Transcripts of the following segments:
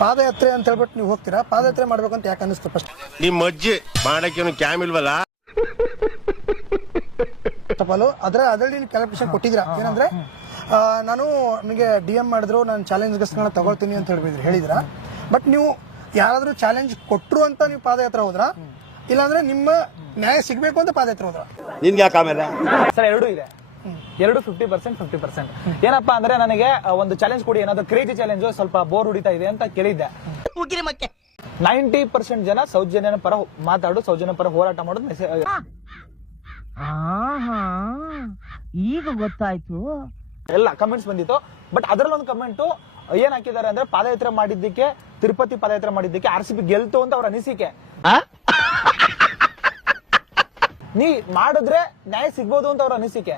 ಪಾದಯಾತ್ರೆ ಅಂತ ಹೇಳ್ಬಿಟ್ಟು ನೀವು ಹೋಗ್ತೀರಾ? ಪಾದಯಾತ್ರೆ ಮಾಡ್ಬೇಕು ಅಂತ ಯಾಕೆ ಅನಿಸ್ತು ಫಸ್ಟ್ ನಿಮ್ಮ ಅಜ್ಜಿ ಮಾಡಕ್ಕೆ ಕ್ಯಾಮ್ ಇಲ್ವಲ್ಲ? ಆಫ್ ಅದರ ಅದ್ರ ಅದರಲ್ಲಿ ನೀವು ಕ್ಯಾಲ್ಕುಲೇಷನ್ ಕೊಟ್ಟಿದ್ದೀರಾ? ಏನಂದ್ರೆ ಆ, ನಾನು ನಿಮಗೆ ಡಿ ಎಂ ಮಾಡಿದ್ರು ನಾನು ಚಾಲೆಂಜ್ಗಳನ್ನ ತಗೊಳ್ತೀನಿ ಅಂತ ಹೇಳಿದ್ರು ಹೇಳಿದ್ರ ಬಟ್ ನೀವು ಯಾರಾದ್ರೂ ಚಾಲೆಂಜ್ ಕೊಟ್ರು ಅಂತ ನೀವು ಪಾದಯಾತ್ರೆ ಹೋದ್ರ? ಇಲ್ಲಾಂದ್ರೆ ನಿಮ್ಮ ನ್ಯಾಯ ಸಿಗ್ಬೇಕು ಅಂತ ಪಾದಯಾತ್ರೆ ಹೋದ್ರ? ನಿನ್ಗೆ ಯಾಕೆ ಆಮೇಲೆ ಸರ್ ಎರಡು ಇದೆ. ಎರಡು ಫಿಫ್ಟಿ ಪರ್ಸೆಂಟ್ ಫಿಫ್ಟಿ ಪರ್ಸೆಂಟ್ ಏನಪ್ಪಾ ಅಂದ್ರೆ ನನಗೆ ಒಂದು ಚಾಲೆಂಜ್ ಕೊಡಿ ಏನಾದ್ರು ಕ್ರೇಜಿ ಚಾಲೆಂಜ್ ಸ್ವಲ್ಪ ಬೋರ್ ಹೊಡಿತಾ ಇದೆ ಅಂತ ಕೇಳಿದ್ದೆ. ನೈಂಟಿ ಪರ್ಸೆಂಟ್ ಜನ ಸೌಜನ್ಯನ ಪರ ಮಾತಾಡು ಸೌಜನ್ಯ ಪರ ಹೋರಾಟ ಮಾಡೋದು ಮೆಸೇಜ್ ಆಹಾ. ಈಗ ಗೊತ್ತಾಯ್ತು. ಎಲ್ಲ ಕಮೆಂಟ್ಸ್ ಬಂದಿತ್ತು. ಬಟ್ ಅದರಲ್ಲಿ ಒಂದು ಕಮೆಂಟ್ ಏನ್ ಹಾಕಿದ್ದಾರೆ ಅಂದ್ರೆ ಪಾದಯಾತ್ರೆ ಮಾಡಿದ್ದಕ್ಕೆ ತಿರುಪತಿ ಪಾದಯಾತ್ರೆ ಮಾಡಿದ್ದಕ್ಕೆ ಆರ್ ಸಿ ಬಿ ಗೆಲ್ತು ಅಂತ ಅವ್ರ ಅನಿಸಿಕೆ. ನೀ ಮಾಡಿದ್ರೆ ನ್ಯಾಯ ಸಿಗ್ಬೋದು ಅಂತ ಅವ್ರ ಅನಿಸಿಕೆ.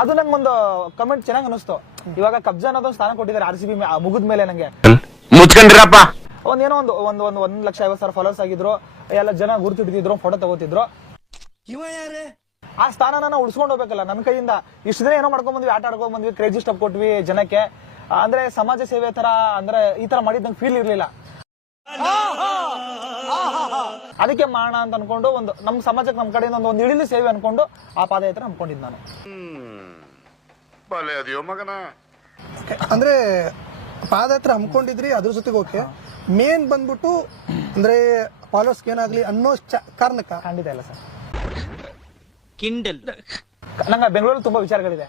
ಅದು ನಂಗೊಂದು ಕಮೆಂಟ್ ಚೆನ್ನಾಗಿ ಅನಿಸ್ತು ಇವಾಗ ಕಬ್ಜಾ ಅನ್ನೋದೊಂದು ಸ್ಥಾನ ಕೊಟ್ಟಿದ್ದಾರೆ ಆರ್ ಸಿ ಬಿ ಮುಗಿದ ಮೇಲೆ ನಂಗೆ. ಮುಚ್ಕೊಂಡಿರಪ್ಪ. ಒಂದೇನೋ ಒಂದು ಒಂದು ಒಂದು ಒಂದ್ ಲಕ್ಷ ಐವತ್ತು ಸಾವಿರ ಫಾಲೋವರ್ಸ್ ಆಗಿದ್ರು ಎಲ್ಲ ಜನ ಗುರುತಿಡ್ತಿದ್ರು ಫೋಟೋ ತಗೋತಿದ್ರು. ಆ ಸ್ಥಾನನ ನಾವು ಉಳಿಸ್ಕೊಂಡು ಹೋಗ್ಬೇಕಲ್ಲ ನನ್ನ ಕೈಯಿಂದ. ಇಷ್ಟು ದಿನ ಏನೋ ಮಾಡ್ಕೊಂಡ್ ಬಂದ್ವಿ ಆಟ ಆಡ್ಕೊಂಡ್ ಬಂದ್ವಿ ಕ್ರೇಜಿ ಸ್ಟಪ್ ಕೊಟ್ವಿ ಜನಕ್ಕೆ. ಅಂದ್ರೆ ಸಮಾಜ ಸೇವೆ ತರ ಅಂದ್ರೆ ಈ ತರ ಮಾಡಿದ್ ಫೀಲ್ ಇರ್ಲಿಲ್ಲ. ಅದಕ್ಕೆ ಮಾಡೋಣ ಅಂತ ಅನ್ಕೊಂಡು ಒಂದು ನಮ್ಮ ಸಮಾಜಕ್ಕೆ ನಮ್ಮ ಕಡೆಯಿಂದ ಒಂದು ಇಳಿಲು ಸೇವೆ ಅನ್ಕೊಂಡು ಆ ಪಾದಯಾತ್ರೆ ಅನ್ಕೊಂಡಿದ್ದು ನಾನು. ಬಲೆ ಅದಿಯೋ ಮಗನ. ಅಂದ್ರೆ ಪಾದಯಾತ್ರೆ ಹಮ್ಕೊಂಡಿದ್ರಿ ಅದ್ರ ಜೊತೆಗೆ ಓಕೆ. ಮೇನ್ ಬಂದ್ಬಿಟ್ಟು ಅಂದ್ರೆ ಫಾಲೋವರ್ಸ್ ಏನಾಗ್ಲಿ ಅನ್ನೋ ಚ- ಕಾರಣಕ್ಕ? ಖಂಡಿತ ಇಲ್ಲ ಸರ್. ಕಿಂಡಲ್ ನಂಗೆ ಬೆಂಗಳೂರಲ್ಲಿ ತುಂಬಾ ವಿಚಾರಗಳಿದೆ.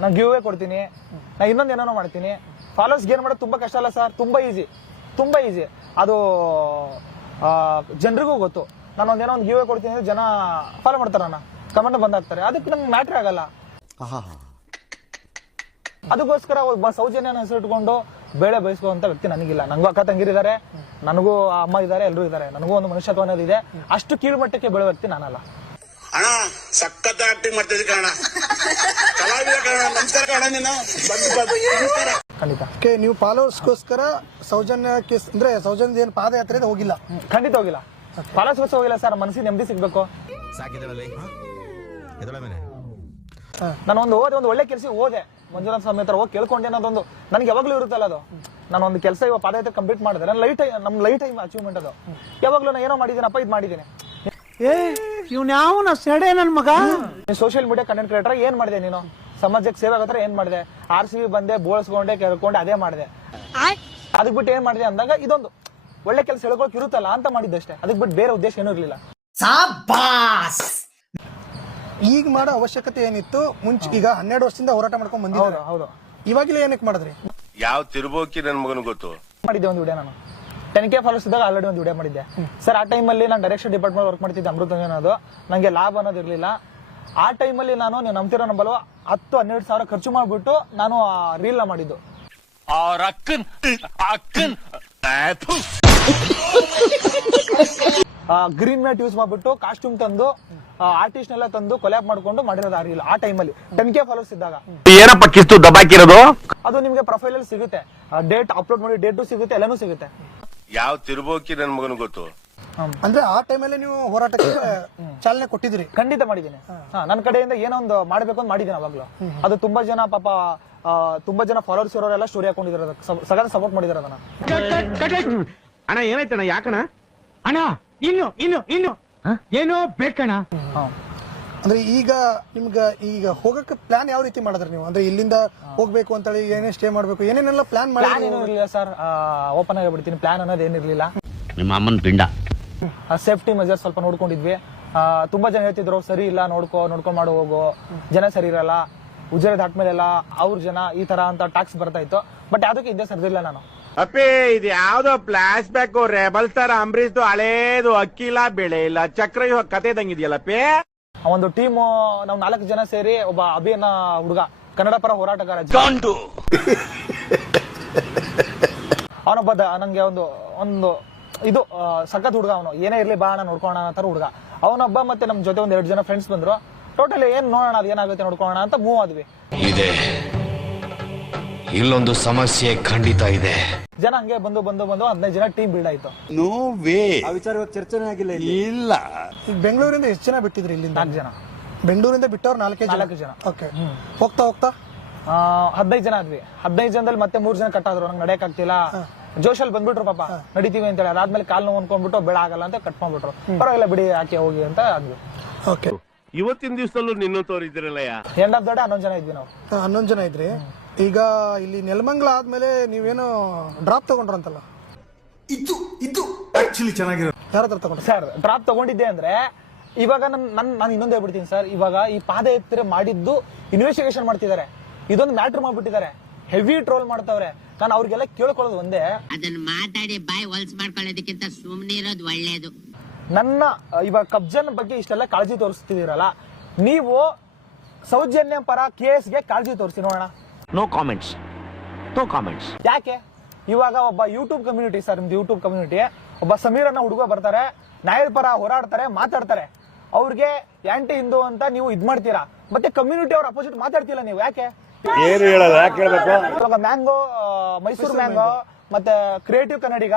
ನಾನು ಗಿವ್ ಅವೇ ಕೊಡ್ತೀನಿ. ನಾ ಇನ್ನೊಂದು ಏನೇನೋ ಮಾಡ್ತೀನಿ. ಫಾಲೋವರ್ಸ್ ಗೇನ್ ಮಾಡೋದು ತುಂಬಾ ಕಷ್ಟ ಅಲ್ಲ ಸರ್. ತುಂಬಾ ಈಸಿ ತುಂಬಾ ಈಸಿ ಅದು ಜನರಿಗೂ ಗೊತ್ತು. ನಾನು ಒಂದೇನೋ ಒಂದು ಗಿವೆ ಕೊಡ್ತೀನಿ ಅಂದ್ರೆ ಜನ ಫಾಲೋ ಮಾಡ್ತಾರೆ ನನ್ನ. ಕಮೆಂಟ್ ಬಂದಾಗ್ತಾರೆ. ಅದಕ್ಕೆ ನಂಗೆ ಮ್ಯಾಟ್ರ್ ಆಗಲ್ಲ. ಅದಕ್ಕೋಸ್ಕರ ಒಬ್ಬ ಸೌಜನ್ಯನ ಹೆಸರಿಟ್ಕೊಂಡು ಬೇಳೆ ಬಯಸುವಂತ ವ್ಯಕ್ತಿ ನನಗಿಲ್ಲ. ನನಗೂ ಅಕ್ಕ ತಂಗಿರಿದ್ದಾರೆ. ನನಗೂ ಅಮ್ಮ ಇದ್ದಾರೆ ಎಲ್ಲರೂ ಇದ್ದಾರೆ. ನನಗೂ ಒಂದು ಮನುಷ್ಯತ್ವ ಅನ್ನೋದು ಇದೆ ಅಷ್ಟು ಕೀಳ್ಮಟ್ಟಕ್ಕೆ ಬೆಳೆ ವ್ಯಕ್ತಿ ನಾನಲ್ಲ. ಅಣ್ಣ ಸಖತ್ ಆಕ್ಟಿಂಗ್ ಮಾಡ್ತಿದ್ದೆ ಕಣ ಕಲಾವಿದ ಕಣ ನಮಸ್ಕಾರ ಕಣ ನೀನು. ಬಂದು ಬಂದು ನಮಸ್ಕಾರ ಖಂಡಿತ. ಓಕೆ ನೀವು ಫಾಲೋವರ್ಸ್ಗೋಸ್ಕರ ಸೌಜನ್ಯ ಕೇಸ್ ಅಂದ್ರೆ ಸೌಜನ್ಯ ಏನು ಪಾದಯಾತ್ರೆ ಹೋಗಿಲ್ಲ? ಖಂಡಿತ ಹೋಗಿಲ್ಲ. ಫಾಲೋವರ್ಸ್ ಹೋಗಿಲ್ಲ ಸರ್ ಮನಸ್ಸಿಗೆ ನೆಮ್ಮದಿ ಸಿಗ್ಬೇಕು. ನಾನು ಒಂದು ಹೋದೆ ಒಂದು ಒಳ್ಳೆ ಕೆಲಸ ಹೋದೆ. ಮಂಜುನಾಥ ಸ್ವಾಮಿ ಹತ್ರ ಹೋಗಿ ಕೇಳ್ಕೊಂಡೆ ಅನ್ನೋದೊಂದು. ನನಗೆ ಯಾವಾಗ್ಲೂ ಇರುತ್ತಲ್ಲ ಅದು. ನಾನು ಒಂದು ಕೆಲಸ ಇವಾಗ ಪಾದಯಾತ್ರೆ ಕಂಪ್ಲೀಟ್ ಮಾಡಿದೆ. ನನ್ನ ಲೈಟ್ ನಮ್ ಲೈಟ್ ಟೈಮ್ ಅಚೀವ್ಮೆಂಟ್ ಅದು. ಯಾವಾಗ್ಲೂ ನಾನು ಏನೋ ಮಾಡಿದ್ದೀನಪ್ಪ ಇದು ಮಾಡಿದ್ದೀನಿ. ಏ ನಾ ಸೆಡೆ ನನ್ನ ಮಗ? ಸೋಷಿಯಲ್ ಮೀಡಿಯಾ ಕಂಟೆಂಟ್ ಕ್ರಿಯೇಟರ್ ಏನ್ ಮಾಡಿದೆ ನೀನು? ಸಮಾಜಕ್ಕೆ ಸೇವೆ ಆಗತ್ರ ಏನ್ ಮಾಡಿದೆ? ಆರ್ ಸಿ ಬಿ ಬಂದೆ ಬೋಳ್ಸ್ಕೊಂಡೆ ಕೇಳ್ಕೊಂಡೆ ಅದೇ ಮಾಡಿದೆ. ಅದಕ್ ಬಿಟ್ಟು ಏನ್ ಮಾಡಿದೆ ಅಂದಾಗ ಇದೊಂದು ಒಳ್ಳೆ ಕೆಲಸ ಹೇಳ್ಕೊಳಕ್ ಇರುತ್ತಲ್ಲ ಅಂತ ಮಾಡಿದ್ದಷ್ಟೇ ಅದಕ್ ಬಿಟ್ಟು ಬೇರೆ ಉದ್ದೇಶ ಏನೂ ಇರ್ಲಿಲ್ಲ. ಈಗ ಮಾಡೋ ಅವಶ್ಯಕತೆ ಏನಿತ್ತು? ಮುಂಚೆ ಈಗ ಹನ್ನೆರಡು ವರ್ಷದಿಂದ ಹೋರಾಟ ಮಾಡ್ಕೊಂಡ್ ಹೌದು ಬಂದಿದ್ದಾರೆ? ಹೌದು ಇವಾಗಲೇ ಏನಕ್ಕೆ ಮಾಡಿದ್ರಿ? ಯಾವ ತಿರುಬೋಕಿ ನನ್ ಮಗನ ಗೊತ್ತು? ಮಾಡಿದ್ದೆ ಒಂದು ವಿಡಿಯೋ ನಾನು. ಟೆನ್ ಕೆ ಫಾಲೋಸ್ ಇದ್ದಾಗ ಆಲ್ರೆಡಿ ಒಂದು ವಿಡಿಯೋ ಮಾಡಿದ್ದೆ. ಸರ್ ಆ ಟೈಮಲ್ಲಿ ನಾನು ಡೈರೆಕ್ಷನ್ ಡಿಪಾರ್ಟ್ಮೆಂಟ್ ವರ್ಕ್ ಮಾಡ್ತಿದ್ದೆ ಅಮೃತ ಅದು ನನಗೆ ಲಾಭ ಅನ್ನೋದು ಇರಲಿಲ್ಲ. ಆ ಟೈಮಲ್ಲಿ ನಾನು ನೀವು ನಂಬ್ತಿರೋ ನಂಬಲ್ವ ಹತ್ತು ಹನ್ನೆರಡು ಸಾವಿರ ಖರ್ಚು ಮಾಡಿಬಿಟ್ಟು ನಾನು ರೀಲ್ ಮಾಡಿದ್ದು. ಅವ್ರ ಅಕ್ಕನ್ ಅಕ್ಕನ್ ಗ್ರೀನ್ ಮ್ಯಾಟ್ ಯೂಸ್ ಮಾಡ್ಬಿಟ್ಟು ಕಾಸ್ಟ್ಯೂಮ್ ತಂದು ಆರ್ಟಿಸ್ಟ್ ನೆಲ್ಲ ತಂದು ಕೊಲ್ಯಾಪ್ ಮಾಡ್ಕೊಂಡು ಮಾಡಿರೋದು ಆ ರೀಲ್ ಆ ಟೈಮಲ್ಲಿ. ಟೆನ್ ಕೆ ಫಾಲೋರ್ಸ್ ಇದ್ದಾಗ. ಏನಪ್ಪ ಕಿಸ್ತು ದಬಾಕಿರೋದು? ಅದು ನಿಮಗೆ ಪ್ರೊಫೈಲ್ ಅಲ್ಲಿ ಸಿಗುತ್ತೆ. ಡೇಟ್ ಅಪ್ಲೋಡ್ ಮಾಡಿ ಡೇಟು ಸಿಗುತ್ತೆ ಎಲ್ಲನೂ ಸಿಗುತ್ತೆ. ಯಾವ ತಿರುಬೋಕಿ ನನ್ ಮಗನ ಗೊತ್ತು? ಅಂದ್ರೆ ಆ ಟೈಮಲ್ಲಿ ನೀವು ಹೋರಾಟಕ್ಕೆ ಚಾಲನೆ ಕೊಟ್ಟಿದ್ರಿ ಖಂಡಿತ ಮಾಡಿದ್ದೀನಿ. ಹಾ, ನನ್ನ ಕಡೆಯಿಂದ ಏನೋ ಒಂದು ಮಾಡ್ಬೇಕು ಅಂತ ಮಾಡಿದ್ದೀನಿ ಅವಾಗ್ಲೂ. ಅದು ತುಂಬಾ ಜನ ಪಾಪ ತುಂಬಾ ಜನ ಫಾಲೋವರ್ಸ್ ಇರೋರೆಲ್ಲ ಸ್ಟೋರಿ ಹಾಕೊಂಡಿದ್ರು ಅದಕ್ಕೆ ಸಗದ ಸಪೋರ್ಟ್ ಮಾಡಿದಾರೆ ಅದನ್ನ. ಅಣ್ಣ ಏನಾಯ್ತಣ್ಣ ಯಾಕಣ ಅಣ್ಣ ಇನ್ನು ಇನ್ನು ಇನ್ನು. ಏನೋ ಬೇಕಣ್ಣ. ಅಂದ್ರೆ ಈಗ ನಿಮ್ಗೆ ಈಗ ಹೋಗಕ್ಕೆ ಪ್ಲಾನ್ ಯಾವ ರೀತಿ ಮಾಡಿದ್ರಿ ನೀವು? ಅಂದ್ರೆ ಇಲ್ಲಿಂದ ಹೋಗ್ಬೇಕು ಅಂತ ಹೇಳಿ ಏನೇ ಸ್ಟೇ ಮಾಡ್ಬೇಕು ಏನೇನೆಲ್ಲ ಪ್ಲಾನ್ ಪ್ಲಾನ್ ಮಾಡಿ ಏನೂ ಇರಲಿಲ್ಲ ಸರ್. ಓಪನ್ ಆಗಿ ಬಿಡ್ತೀನಿ. ಪ್ಲಾನ್ ಅನ್ನೋದು ಏನಿರಲಿಲ್ಲ. ನಿಮ್ಮ ಅಮ್ಮನ ಪಿಂಡ. ಸೇಫ್ಟಿ ಮೆಜರ್ ಸ್ವಲ್ಪ ನೋಡ್ಕೊಂಡಿದ್ವಿ. ಆ, ತುಂಬಾ ಜನ ಹೇಳ್ತಿದ್ರು ಸರಿ ಇಲ್ಲ ನೋಡ್ಕೊ ನೋಡ್ಕೊಂಡ್ ಮಾಡು ಹೋಗು. ಜನ ಸರಿ ಇರಲ್ಲ ಉಜ್ಜರೆ ದಾಟ್ಮೇಲೆಲ್ಲ ಅವ್ರ ಜನ ಈ ತರ ಅಂತ ಟ್ಯಾಕ್ಸ್ ಬರ್ತಾ ಇತ್ತು. ಬಟ್ ಅದಕ್ಕೆ ಇದ್ದೇ ಸರ್ದಿಲ್ಲ ನಾನು. ಅಪ್ಪಿ ಇದು ಯಾವ್ದೋ ಫ್ಲಾಶ್ ಬ್ಯಾಕ್ ರೆಬಲ್ ಸ್ಟಾರ್ ಅಂಬರೀಶ್ದು ಹಳೇದು ಅಕ್ಕಿಲ್ಲ ಬೆಳೆ ಇಲ್ಲ. ಚಕ್ರ ಇವಾಗ ಕತೆ ಇದಂಗಿದೆಯಲ್ಲಪ್ಪಿ ಆ ಒಂದು ಟೀಮ್ ನಾವು ನಾಲ್ಕು ಜನ ಸೇರಿ ಒಬ್ಬ ಅಭಿಯನ ಹುಡುಗ ಕನ್ನಡ ಪರ ಹೋರಾಟಗಾರ ಅವನೊಬ್ಬ ನಂಗೆ ಒಂದು ಒಂದು ಇದು ಆ, ಸಖತ್ ಹುಡುಗ ಅವನು. ಏನೇ ಇರ್ಲಿ ಬಾ ಅಣ್ಣ ನೋಡ್ಕೋಣ ಅಂತಾರ ಹುಡುಗ. ಅವನೊಬ್ಬ ಮತ್ತೆ ನಮ್ಮ ಜೊತೆ ಒಂದ್ ಎರಡು ಜನ ಫ್ರೆಂಡ್ಸ್ ಬಂದ್ರು. ಟೋಟಲಿ ಏನ್ ನೋಡೋಣ ಅದು ಏನಾಗುತ್ತೆ ನೋಡ್ಕೋಣ ಅಂತ ಮೂವ್ ಆದ್ವಿ. ಇದೆ. ಇಲ್ಲೊಂದು ಸಮಸ್ಯೆ ಖಂಡಿತ ಇದೆ. ಜನ ಹಂಗೆ ಬಂದು ಬಂದು ಬಂದು ಹದಿನೈದು ಜನ ಟೀಮ್ ಬಿಲ್ಡ್ ಆಯ್ತು. No way. ವಿಚಾರ ಚರ್ಚೆನೆ ಆಗಿಲ್ಲ ಇಲ್ಲ. ಬೆಂಗಳೂರಿಂದ ಎಷ್ಟು ಜನ ಬಿಟ್ಟಿದ್ರಿ ಇಲ್ಲಿಂದ? ನಾಲ್ಕು ಜನ. ಬೆಂಗಳೂರಿಂದ ಬಿಟ್ಟವ್ರು ನಾಲ್ಕೇ ಜನ? ನಾಲ್ಕು ಜನ. ಓಕೆ ಹೋಗ್ತಾ ಹೋಗ್ತಾ? ಹದಿನೈದು ಜನ ಆದ್ವಿ. ಹದಿನೈದು ಜನದಲ್ಲಿ ಮತ್ತೆ ಮೂರ್ ಜನ ಕಟ್ಟಾದ್ರು ನಂಗೆ ನಡೆಯಕ್ ಆಗ್ತಿಲ್ಲ. ಜೋಶಲ್ಲಿ ಬಂದ್ಬಿಟ್ರು ಪಾಪ. ನಡೀತೀವಿ ಅಂತ ಹೇಳಿ ಅದಾದ್ಮೇಲೆ ಕಾಲ್ ನೋವು ಅನ್ಕೊಂಡ್ಬಿಟ್ಟು ಬೇಡ ಆಗಲ್ಲ ಅಂತ ಕಟ್ ಮಾಡ್ಬಿಟ್ರು ಪರವಾಗಿಲ್ಲ ಬಿಡಿ ಯಾಕೆ ಹೋಗಿ ಅಂತ ಅಂದ್ವಿ. ಓಕೆ. ಇವತ್ತಿನ ದಿವಸದಲ್ಲೂ ನಿನ್ನ ತೋರಿದ್ರಲ್ಲಯ್ಯ ಎಂಡ್ ಆಫ್ ದೊಡ್ಡ ಹನ್ನೊಂದು ಜನ ಇದ್ವಿ ನಾವು. ಹನ್ನೊಂದು ಜನ ಇದ್ರಿ. ಈಗ ಇಲ್ಲಿ ನೆಲಮಂಗ್ಲ ಆದ್ಮೇಲೆ ನೀವೇನೋ ಡ್ರಾಪ್ ತಗೊಂಡ್ರಂತಲ್ಲ? ಇದ್ದು ಇದ್ದು ಆಕ್ಚುಲಿ ಚೆನ್ನಾಗಿರೋ ಯಾರ ಹತ್ರ ತಗೊಂಡ್ರಿ? ಸರ್ ಡ್ರಾಪ್ ತಗೊಂಡಿದ್ದೆ ಅಂದ್ರೆ ಇವಾಗ ನನ್ ನನ್ ನಾನು ಇನ್ನೊಂದು ಹೇಳ್ಬಿಡ್ತೀನಿ ಸರ್ ಇವಾಗ ಈ ಪಾದಯಾತ್ರೆ ಮಾಡಿದ್ದು ಇನ್ವೆಸ್ಟಿಗೇಷನ್ ಮಾಡ್ತಿದ್ದಾರೆ. ಇದೊಂದು ಮ್ಯಾಟ್ರ್ ಮಾಡ್ಬಿಟ್ಟಿದ್ದಾರೆ. ಹೆವಿ ಟ್ರೋಲ್ ಮಾಡ್ತಾವ್ರೆ. ನಾನು ಅವ್ರಿಗೆಲ್ಲ ಕೇಳ್ಕೊಳ್ಳೋದು ಒಂದೇ. ಅದನ್ನ ಮಾತಾಡಿ ಬಾಯಿ ಹೊಲ್ಸ್ ಮಾಡ್ಕೊಳ್ಳೋದಕ್ಕಿಂತ ಸುಮ್ನೆ ಇರೋದು ಒಳ್ಳೇದು. ನನ್ನ ಇವಾಗ ಕಬ್ಜನ್ ಬಗ್ಗೆ ಇಷ್ಟೆಲ್ಲ ಕಾಳಜಿ ತೋರಿಸ್ತಿದ್ದೀರಲ್ಲ ನೀವು ಸೌಜನ್ಯ ಪರ ಕೇಸ್ಗೆ ಕಾಳಜಿ ತೋರಿಸಿ ನೋಡೋಣ. ನೋ ಕಾಮೆಂಟ್ಸ್ ನೋ ಕಾಮೆಂಟ್ಸ್ ಯಾಕೆ? ಇವಾಗ ಒಬ್ಬ ಯೂಟ್ಯೂಬ್ ಕಮ್ಯುನಿಟಿ ಸರ್ ನಿಮ್ದು ಯೂಟ್ಯೂಬ್ ಕಮ್ಯುನಿಟಿ ಒಬ್ಬ ಸಮೀರ್ ಅನ್ನೋ ಹುಡುಗ ಬರ್ತಾರೆ ನ್ಯಾಯದ ಪರ ಹೋರಾಡ್ತಾರೆ ಮಾತಾಡ್ತಾರೆ. ಅವ್ರಿಗೆ ಆಂಟಿ ಹಿಂದೂ ಅಂತ ನೀವು ಇದು ಮಾಡ್ತೀರಾ? ಮತ್ತೆ ಕಮ್ಯುನಿಟಿ ಅವ್ರ ಅಪೋಸಿಟ್ ಮಾತಾಡ್ತಿಲ್ಲ ನೀವು ಯಾಕೆ? ಏನು ಹೇಳಲ್ಲ ಯಾಕೆ ಹೇಳ್ಬೇಕು? ಇವಾಗ ಮ್ಯಾಂಗೋ ಮೈಸೂರು ಮ್ಯಾಂಗೋ ಮತ್ತೆ ಕ್ರಿಯೇಟಿವ್ ಕನ್ನಡಿಗ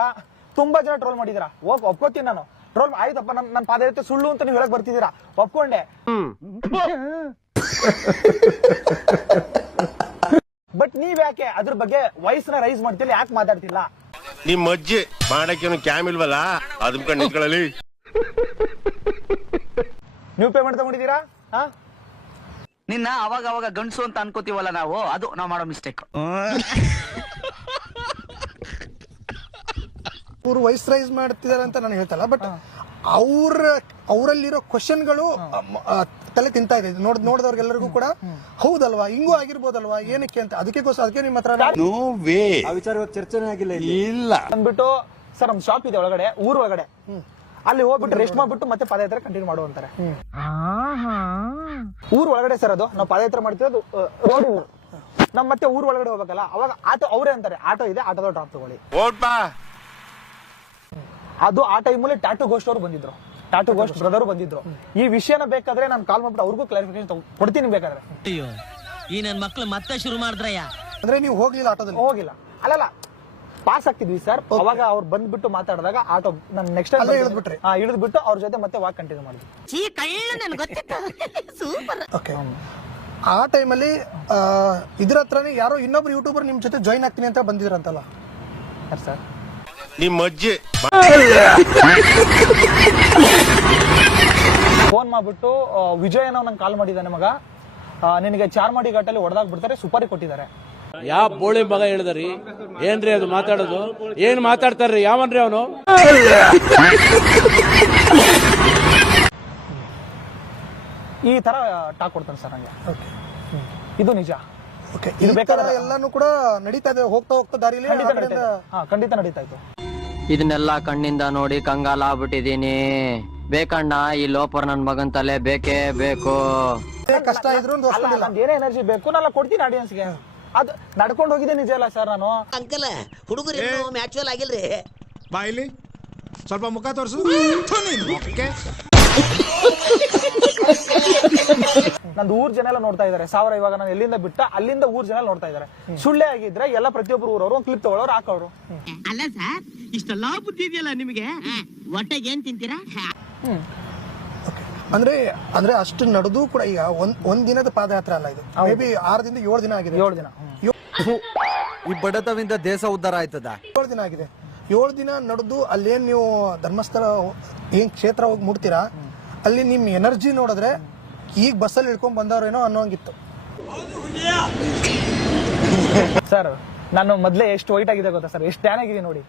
ತುಂಬಾ ಜನ ಟ್ರೋಲ್ ಮಾಡಿದೀರಾ? ಹೋಗ್ ಒಪ್ಕೋತೀನಿ ನಾನು. ಟ್ರೋಲ್ ಆಯ್ತಪ್ಪ ನನ್ ನನ್ನ ಇರುತ್ತೆ ಸುಳ್ಳು ಅಂತ ನೀವು ಹೇಳಕ್ ಬರ್ತಿದ್ದೀರಾ ಒಪ್ಕೊಂಡೆ. ಬಟ್ ನೀವ್ ಯಾಕೆ ಅದ್ರ ಬಗ್ಗೆ ವಯಸ್ಸನ್ನ ರೈಸ್ ಮಾಡ್ತಿಲ್ಲ ಯಾಕೆ ಮಾತಾಡ್ತಿಲ್ಲ? ನಿಮ್ ಅಜ್ಜಿ ಮಾಡಕ್ಕೆ ಕ್ಯಾಮ್ ಇಲ್ವಲ್ಲ? ಅದ್ ಕಂಡು ನಿಂತ್ಕೊಳ್ಳಲಿ. ನೀವು ಪೇಮೆಂಟ್ ತಗೊಂಡಿದ್ದೀರಾ? ಹಾ? ನಿನ್ನ ಅವಾಗ ಅವಾಗ ಗಂಡಸು ಅಂತ ಅನ್ಕೋತೀವಲ್ಲ ನಾವು ಅದು ನಾವು ಮಾಡೋ ಮಿಸ್ಟೇಕ್ ಅವ್ರು ವೈಸ್ ರೈಸ್ ಮಾಡ್ತಿದಾರೆ ಅಂತ ನಾನು ಹೇಳ್ತಲ್ಲ ಬಟ್ ಅವ್ರ ಅವರಲ್ಲಿರೋ ಕ್ವಶನ್ಗಳು ತಲೆ ತಿಂತಾ ಇದೆ. ನೋಡ್ ನೋಡಿದವ್ರಿಗೆಲ್ಲರಿಗೂ ಕೂಡ ಹೌದಲ್ವಾ? ಹಿಂಗೂ ಆಗಿರ್ಬೋದಲ್ವಾ? ಏನಕ್ಕೆ ಅಂತ? ಅದಕ್ಕೆ ಅದಕ್ಕೆ ನಿಮ್ಮ ಹತ್ರ ನಾನು- ಆಗಿಲ್ಲ ಇಲ್ಲ. ಅಂದ್ಬಿಟ್ಟು ಸರ್ ನಮ್ ಶಾಪ್ ಇದೆ ಒಳಗಡೆ ಊರ್ ಒಳಗಡೆ. ಅಲ್ಲಿ ಹೋಗ್ಬಿಟ್ಟು ರೆಸ್ಟ್ ಮಾಡ್ಬಿಟ್ಟು ಮತ್ತೆ ಪಾದಯಾತ್ರೆ ಕಂಟಿನ್ಯೂ ಮಾಡು ಅಂತಾರೆ. ಊರ್ ಒಳಗಡೆ ಸರ್ ಅದು. ನಾವು ಪಾದಯಾತ್ರೆ ಅದು ರೋಡ್ ನಮ್ ಮತ್ತೆ ಊರ್ ಒಳಗಡೆ ಹೋಗ್ಬೇಕಲ್ಲ ಅವಾಗ ಆಟೋ ಅವರೇ ಅಂತಾರೆ ಆಟೋ ಇದೆ ಆಟೋದ ಡ್ರಾಪ್ ತಗೊಳ್ಳಿ. ಓಟ್ಪಾ ಅದು ಆ ಟೈಮಲ್ಲಿ ಟಾಟು ಗೋಸ್ಟ್ ಅವರು ಬಂದಿದ್ರು. ಟಾಟು ಗೋಸ್ಟ್ ಬ್ರದರ್ ಬಂದಿದ್ರು. ಈ ವಿಷಯನ ಬೇಕಾದ್ರೆ ನಾನು ಕಾಲ್ ಮಾಡ್ಬಿಟ್ಟು ಅವ್ರಿಗೂ ಕ್ಲಾರಿಫಿಕೇಶನ್ ಕೊಡ್ತೀನಿ ಬೇಕಾದ್ರೆ ಈ ನನ್ನ ಮಕ್ಳು ಮತ್ತೆ ಶುರು ಮಾಡಿದ್ರಯ್ಯ? ಅಂದ್ರೆ ನೀವು ಹೋಗ್ಲಿಲ್ಲ ಆಟೋದಲ್ಲಿ? ಹೋಗಿಲ್ಲ. ಅಲ್ಲಲ್ಲ ಪಾಸ್ ಆಗ್ತಿದ್ವಿ ಸರ್. ಅವಾಗ ಅವ್ರು ಬಂದ್ಬಿಟ್ಟು ಮಾತಾಡಿದಾಗ ಆಟೋ ನಾನು ನೆಕ್ಸ್ಟ್ ಅಲ್ಲೇ ಇಳಿದ್ಬಿಟ್ರಿ? ಹಾ ಇಳಿದ್ಬಿಟ್ಟು ಅವ್ರ ಜೊತೆ ಮತ್ತೆ ವಾಕ್ ಕಂಟಿನ್ಯೂ ಮಾಡಿದ್ವಿ. ಚೀ ಕಳ್ಳ ನನ್ ಗೊತ್ತಿತ್ತು. ಸೂಪರ್ ಓಕೆ ಆ ಟೈಮಲ್ಲಿ ಇದ್ರ ಹತ್ರನೇ ಯಾರೋ ಇನ್ನೊಬ್ರು ಯೂಟ್ಯೂಬರ್ ನಿಮ್ ಜೊತೆ ಜಾಯ್ನ್ ಆಗ್ತೀನಿ ಅಂತ ಬಂದಿದ್ರಂತಲ್ಲ? ಸರ್? ನಿಮ್ಮ ಅಜ್ಜಿ. ಫೋನ್ ಮಾಡ್ಬಿಟ್ಟು ಆ, ವಿಜಯ್ ಅನ್ನೋ ನಂಗೆ ಕಾಲ್ ಮಾಡಿದ್ದಾನೆ ಮಗ. ಆ, ನಿನಗೆ ಚಾರ್ಮಾಡಿ ಘಾಟಲ್ಲಿ ಹೊಡೆದಾಕ್ ಬಿಡ್ತಾರೆ ಸುಪಾರಿ ಕೊಟ್ಟಿದ್ದಾರೆ. ಯಾವ ಬೋಳಿ ಮಗ ಹೇಳಿದ್ರಿ? ಏನ್ರಿ ಅದು ಮಾತಾಡೋದು? ಏನ್ ಮಾತಾಡ್ತಾರ್ರಿ? ಯಾವನ್ರಿ ಅವನು? ಈ ತರ ಟಾಕ್ ಕೊಡ್ತಾನೆ ಸರ್ ನಂಗೆ. ಓಕೆ ಇದು ನಿಜ. ಓಕೆ ಇದು ಇದು ಬೇಕಾದ್ರೆ- ಎಲ್ಲಾನು ಕೂಡ ನಡೀತಾ ಇದೆ ಹೋಗ್ತಾ ಹೋಗ್ತಾ ದಾರಿಲಿ ಖಂಡಿತ ಆ ನಡೀತಾ ಕಡೆಯಿಂದ ಹಾ ಖಂಡಿತ ನಡೀತಾ ಇತ್ತು ಇದನ್ನೆಲ್ಲ ಕಣ್ಣಿಂದ ನೋಡಿ ಕಂಗಾಲ ಆಗ್ಬಿಟ್ಟಿದೀನಿ ಬೇಕಣ್ಣ ಈ ಲೋಪರ್ ನನ್ ಮಗನ್ ತಲೆ ಬೇಕೇ ಬೇಕು. ಕಷ್ಟ ಇದ್ರು ಒಂದು ಅಲ್ಲ ನಮ್ಗೆ ಏನೇ ಎನರ್ಜಿ ಬೇಕು ನಾನು ಕೊಡ್ತೀನಿ ಆಡಿಯನ್ಸ್ಗೆ ಅದು ನಡ್ಕೊಂಡು ಹೋಗಿದ್ದೆ ನಿಜ ಅಲ್ಲ ಸರ್ ನಾನು. ಅಂಕಲ್ ಹುಡುಗರು ಮ್ಯಾಚುವಲ್ ಆಗಿಲ್ರಿ. ಬಾಯಿಲಿ ಸ್ವಲ್ಪ ಮುಖ ತೋರಿಸು. ನಂದು ಊರ್ ಜನ ಎಲ್ಲ ನೋಡ್ತಾ ಇದಾರೆ. ಸಾವಿರ ಇವಾಗ ನಾನು ಎಲ್ಲಿಂದ ಬಿಟ್ಟ ಅಲ್ಲಿಂದ ಊರ್ ಜನ ಎಲ್ಲ ನೋಡ್ತಾ ಇದಾರೆ. ಸುಳ್ಳೆ ಆಗಿದ್ರೆ ಎಲ್ಲ ಪ್ರತಿಯೊಬ್ಬರು ಊರವರು ಒಂದು ಕ್ಲಿಪ್ ತಗೊಳ್ಳೋರು ಹಾಕೋರು ಅಲ್ಲ ಸರ್ ಇಷ್ಟೆಲ್ಲ ಬುದ್ಧಿ ಇದೆಯಲ್ಲ ನಿಮಗೆ? ಹೊಟ್ಟೆಗೆ ಏನ್ ತಿಂತೀರಾ? ಅಂದ್ರೆ ಅಂದ್ರೆ ಅಷ್ಟು ನಡೆದು ಕೂಡ ಈಗ ಒಂದ್ ಒಂದ್ ದಿನದ ಪಾದಯಾತ್ರೆ ಅಲ್ಲ ಇದು? ಮೇ ಬಿ ಆರರಿಂದ ಏಳು ದಿನ ಆಗಿದೆ. ಏಳು ದಿನ. ಈ ಬಡತವಿಂದ ದೇಶ ಉದ್ಧಾರ ಆಯ್ತದ ಏಳು ದಿನ ಆಗಿದೆ ಏಳು ದಿನ ನಡೆದು ಅಲ್ಲೇನ್ ನೀವು ಧರ್ಮಸ್ಥಳ ಏನ್ ಕ್ಷೇತ್ರ ಹೋಗಿ ಮುಟ್ತೀರಾ ಅಲ್ಲಿ ನಿಮ್ ಎನರ್ಜಿ ನೋಡಿದ್ರೆ ಈಗ ಬಸ್ಸಲ್ಲಿ ಇಳ್ಕೊಂಡ್ ಬಂದವ್ರೇನೋ ಅನ್ನೋಂಗಿತ್ತು ಸರ್ ನಾನು ಮೊದ್ಲೇ ಎಷ್ಟು ವೈಟ್ ಆಗಿದೆ ಗೊತ್ತಾ ಸರ್ ಎಷ್ಟು ಟ್ಯಾನ್ ಆಗಿದೆ ನೋಡಿ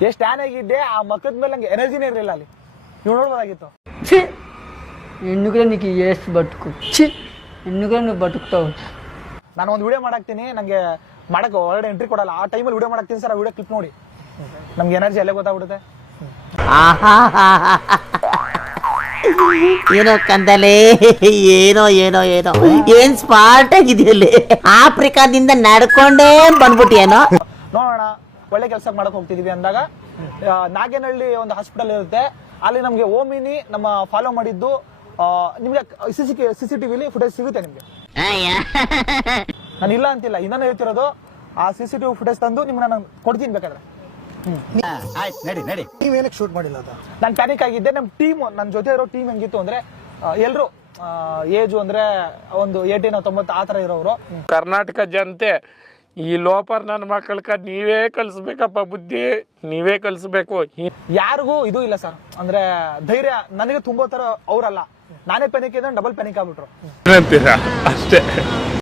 ಎಷ್ಟು ಟ್ಯಾನ್ ಆಗಿದ್ದೆ ಆ ಮಕ್ಕದ ಮೇಲೆ ನಂಗೆ ಎನರ್ಜಿನೇ ಇರಲಿಲ್ಲ ಅಲ್ಲಿ ನೀವು ನೋಡ್ಬೋದಾಗಿತ್ತು ఎందుకురా నీకు ఏసు బతుకు ఛీ ఎందుకురా నువ్వు బతుకుతావు ನಾನು ಒಂದು ವಿಡಿಯೋ ಮಾಡಾಕ್ತೀನಿ. ನಂಗೆ ಮಾಡಕ್ ಒಳಗಡೆ ಎಂಟ್ರಿ ಕೊಡಲ್ಲ. ಆ ಟೈಮಲ್ಲಿ ವಿಡಿಯೋ ಮಾಡಾಕ್ತೀನಿ ಸರ್ ಆ ವಿಡಿಯೋ ಕ್ಲಿಪ್ ನೋಡಿ. ನಮ್ಗೆ ಎನರ್ಜಿ ಅಲ್ಲೇ ಗೊತ್ತಾಗ್ಬಿಡುತ್ತೆ. ಏನೋ ಕಂದಲೆ ಏನೋ ಏನೋ ಏನೋ. ಏನ್ ಸ್ಪಾಟ್ ಆಗಿದೆಯಲ್ಲಿ ಆಫ್ರಿಕಾದಿಂದ ನಡ್ಕೊಂಡೇ ಬಂದ್ಬಿಟ್ಟಿಯೇನೋ? ನೋಡೋಣ. ಒಳ್ಳೆ ಕೆಲಸ ಮಾಡಕ್ ಹೋಗ್ತಿದೀವಿ ಅಂದಾಗ ನಾಗೇನಹಳ್ಳಿ ಒಂದು ಹಾಸ್ಪಿಟಲ್ ಇರುತ್ತೆ. ಅಲ್ಲಿ ನಮ್ಗೆ ಓಮಿನಿ ನಮ್ಮ ಫಾಲೋ ಮಾಡಿದ್ದು ನಿಮಗೆ ಸಿ ಸಿ ಟಿವಿಲಿ ಫುಟೇಜ್ ಸಿಗುತ್ತೆ ನಿಮ್ಗೆ. ನಾನು ಇಲ್ಲ ಅಂತಿಲ್ಲ. ಇನ್ನೂ ಹೇಳ್ತಿರೋದು ಆ ಸಿ ಸಿ ಟಿವಿ ಫುಟೇಜ್ ತಂದು ನಿಮ್ಗೆ ನಾನು ಕೊಡ್ತೀನಿ ಬೇಕಾದ್ರೆ. ನಡಿ ನಡಿ. ನೀವೇನಕ್ಕೆ ಶೂಟ್ ಮಾಡಿಲ್ಲ ಅದು? ನಾನು ಪ್ಯಾನಿಕ್ ಆಗಿದ್ದೆ. ನಮ್ಮ ಟೀಮ್ ನನ್ನ ಜೊತೆ ಇರೋ ಟೀಮ್ ಹೆಂಗಿತ್ತು ಅಂದ್ರೆ ಎಲ್ಲರೂ ಏಜು ಅಂದ್ರೆ ಒಂದು ಏಟೀನ್ ತೊಂಬತ್ತು ಆ ಥರ ಇರೋರು ಕರ್ನಾಟಕ ಜನತೆ ಈ ಲೋಪರ್ ನನ್ನ ಮಕ್ಕಳಕ ನೀವೇ ಕಲಿಸ್ಬೇಕಪ್ಪ ಬುದ್ಧಿ. ನೀವೇ ಕಲಿಸ್ಬೇಕು. ಯಾರಿಗೂ ಇದು ಇಲ್ಲ ಸರ್. ಅಂದ್ರೆ ಧೈರ್ಯ ನನಗೆ ತುಂಬೋ ತರ ಅವರಲ್ಲ. ನಾನೇ ಪೆನಿಕ್ ಇದ್ರೆ ಡಬಲ್ ಪೆನಿಕ್ ಆಗ್ಬಿಟ್ರು. ಅಷ್ಟೇ.